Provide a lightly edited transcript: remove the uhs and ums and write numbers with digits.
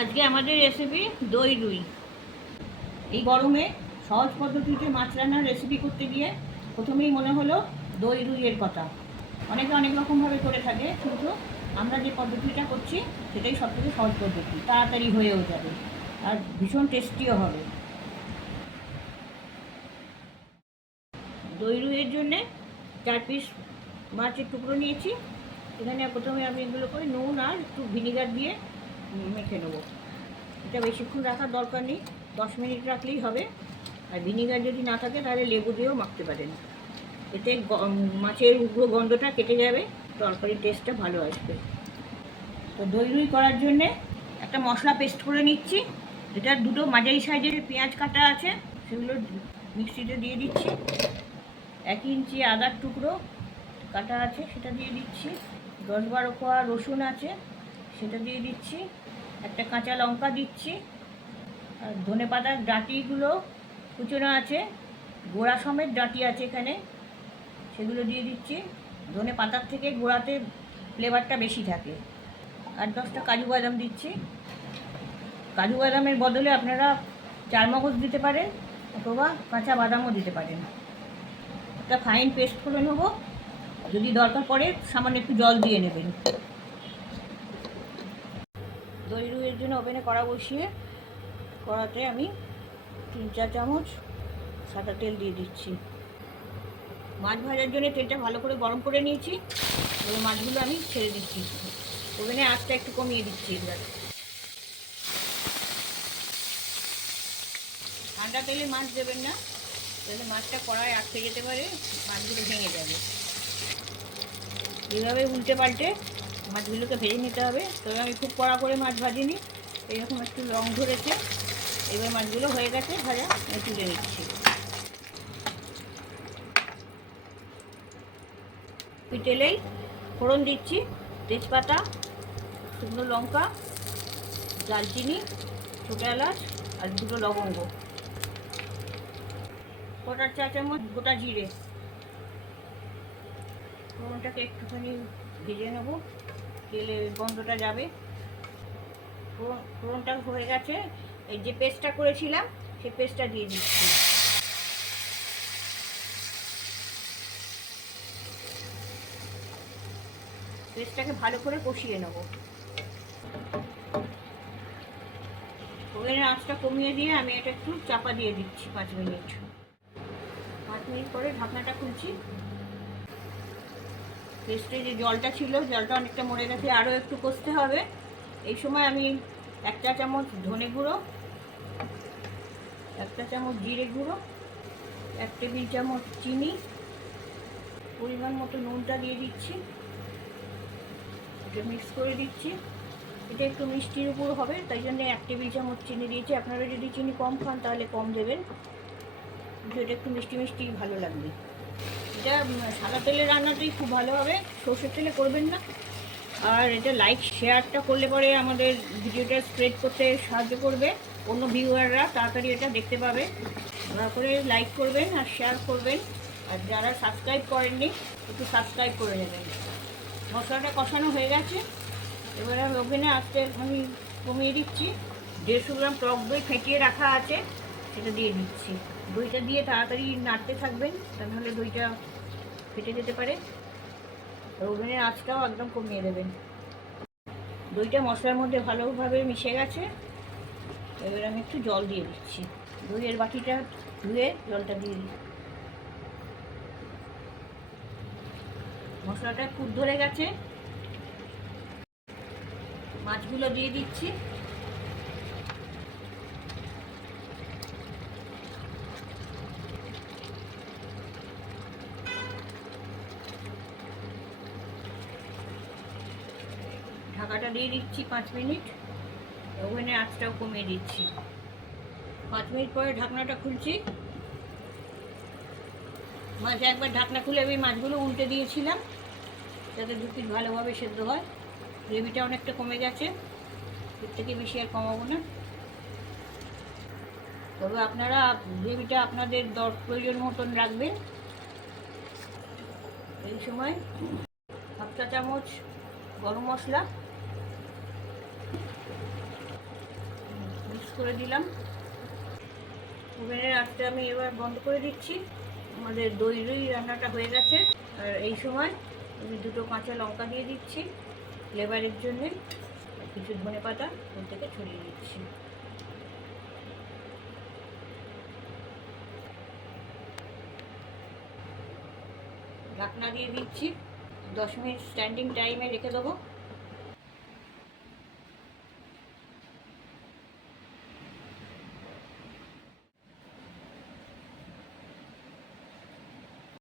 আজকে আমাদের রেসিপি দই রুই। এই গরমে সহজ পদ্ধতিতে মাছ রান্নার রেসিপি করতে গিয়ে প্রথমেই মনে হলো দই রুইয়ের কথা। অনেকে অনেক রকমভাবে করে থাকে, কিন্তু আমরা যে পদ্ধতিটা করছি সেটাই সবথেকে সহজ পদ্ধতি, তাড়াতাড়ি হয়েও যাবে আর ভীষণ টেস্টিও হবে। দই রুইয়ের জন্যে 4 পিস মাছের টুকরো নিয়েছি। এখানে প্রথমে আমি এগুলো করে নুন আর একটু ভিনিগার দিয়ে মেখে নেবো। এটা বেশিক্ষণ রাখার দরকার নেই, 10 মিনিট রাখলেই হবে। আর ভিনিগার যদি না থাকে তাহলে লেবু দিয়েও মাখতে পারেন। এতে মাছের উগ্র গন্ধটা কেটে যাবে, তরকারির টেস্টটা ভালো আসবে। তো দই রুই করার জন্যে একটা মশলা পেস্ট করে নিচ্ছি। এটা দুটো মাঝারি সাইজের পেঁয়াজ কাটা আছে, সেগুলো মিক্সিতে দিয়ে দিচ্ছি। 1 ইঞ্চি আদার টুকরো কাটা আছে, সেটা দিয়ে দিচ্ছি। 10-12 কোয়া রসুন আছে, সেটা দিয়ে দিচ্ছি। একটা কাঁচা লঙ্কা দিচ্ছি। আর ধনে পাতার ডাঁটিগুলো কুচনো আছে, গোড়া সমেত ডাঁটি আছে এখানে, সেগুলো দিয়ে দিচ্ছি। ধনে পাতার থেকে গোড়াতে ফ্লেভারটা বেশি থাকে। আর 10টা কাজু বাদাম দিচ্ছি। কাজু বাদামের বদলে আপনারা চারমগজ দিতে পারেন অথবা কাঁচা বাদামও দিতে পারেন। একটা ফাইন পেস্ট করে নেব, যদি দরকার পড়ে সামান্য একটু জল দিয়ে নেবেন। দই রুইয়ের জন্য ওভেনে কড়া বসিয়ে কড়াতে আমি 3-4 চামচ সাদা তেল দিয়ে দিচ্ছি। মাছ ভাজার জন্য তেলটা ভালো করে গরম করে নিয়েছি। এবার মাছগুলো আমি ছেড়ে দিচ্ছি। ওভেনে আঁচটা একটু কমিয়ে দিচ্ছি। এবার ঠান্ডা তেলে মাছ দেবেন না, তাহলে মাছটা কড়ায় আটকে যেতে পারে, মাছগুলো ভেঙে যাবে। এইভাবে উল্টে পাল্টে মাছগুলোকে ভেজে নিতে হবে। তবে আমি খুব কড়া করে মাছ ভাজিনি, এরকম একটু রং ধরেছে। এবার মাছগুলো হয়ে গেছে ভাজা, আমি তুলে নিচ্ছি। ওই তেলেই ফোড়ন দিচ্ছি, তেজপাতা, শুকনো লঙ্কা, দারচিনি, ছোটো এলাচ আর 2টো লবঙ্গ, 1/4 চামচ গোটা জিরে। ফোড়নটাকে একটুখানি ভেজে নেব, তেলের গন্ধটা যাবে। ফোড়নটা হয়ে গেছে, এই যে পেস্টটা করেছিলাম সেই পেস্টটা দিয়ে দিচ্ছি। পেস্টটাকে ভালো করে কষিয়ে নেব। ওভেনের আঁচটা কমিয়ে দিয়ে আমি এটা একটু চাপা দিয়ে দিচ্ছি 5 মিনিট। 5 মিনিট পরে ঢাকনাটা খুলছি। পেস্টে যে জলটা ছিল, জলটা অনেকটা মরে গেছে, আরও একটু কষতে হবে। এই সময় আমি 1 চা চামচ ধনে গুঁড়ো, 1 চা চামচ জিরে গুঁড়ো, 1 টেবিল চামচ চিনি, পরিমাণ মতো নুনটা দিয়ে দিচ্ছি। এটা মিক্স করে দিচ্ছি। এটা একটু মিষ্টির উপর হবে, তাই জন্য 1 টেবিল চামচ চিনি দিয়েছি। আপনারা যদি চিনি কম খান তাহলে কম দেবেন, কিন্তু এটা একটু মিষ্টি মিষ্টি ভালো লাগবে। এটা সাদা তেলে রান্নাটাই খুব ভালো হবে, সর্ষের তেলে করবেন না। আর এটা লাইক শেয়ারটা করলে পরে আমাদের ভিডিওটা স্প্রেড করতে সাহায্য করবে, অন্য ভিউয়াররা তাড়াতাড়ি এটা দেখতে পাবে। দয়া করে লাইক করবেন আর শেয়ার করবেন। আর যারা সাবস্ক্রাইব করেননি একটু সাবস্ক্রাইব করে নেবেন। মশলাটা কষানো হয়ে গেছে, এবার আমি ওভেনে আস্তে আমি কমিয়ে দিচ্ছি। 150 গ্রাম টক দই ফেটিয়ে রাখা আছে, সেটা দিয়ে দিচ্ছি। দইটা দিয়ে তাড়াতাড়ি নাড়তে থাকবেন, তা নাহলে দইটা ফেটে যেতে পারে। আর ওভেনের আঁচটাও একদম কমিয়ে দেবেন। দইটা মশলার মধ্যে ভালোভাবে মিশে গেছে, এবার আমি একটু জল দিয়ে দিচ্ছি। দইয়ের বাটিটা ধুয়ে জলটা দিয়ে দিই। মশলাটা খুব ধরে গেছে, মাছগুলো দিয়ে দিচ্ছি। ঢাকাটা দিয়ে দিচ্ছি 5 মিনিট। ওভেনের আঁচটাও কমিয়ে দিচ্ছি। 5 মিনিট পরে ঢাকনাটা খুলছি। মাছ একবার ঢাকনা খুলে আমি মাছগুলো উল্টে দিয়েছিলাম, যাতে 2 পিস ভালোভাবে সেদ্ধ হয়। গ্রেভিটা অনেকটা কমে গেছে, এর থেকে বেশি আর কমাবো না। তবে আপনারা গ্রেভিটা আপনাদের প্রয়োজন মতন রাখবেন। এই সময় 1/2 চা চামচ গরম মশলা, করে দিলাম। ওভেনের আঁচটা আমি এবার বন্ধ করে দিচ্ছি। আমাদের দই রুই রান্নাটা হয়ে গেছে। আর এই সময় আমি দুটো কাঁচা লঙ্কা দিয়ে দিচ্ছি ফ্লেভারের জন্যে, কিছু ধনে পাতা ওর থেকে ছড়িয়ে দিচ্ছি। ঢাকনা দিয়ে দিচ্ছি, 10 মিনিট স্ট্যান্ডিং টাইমে রেখে দেবো।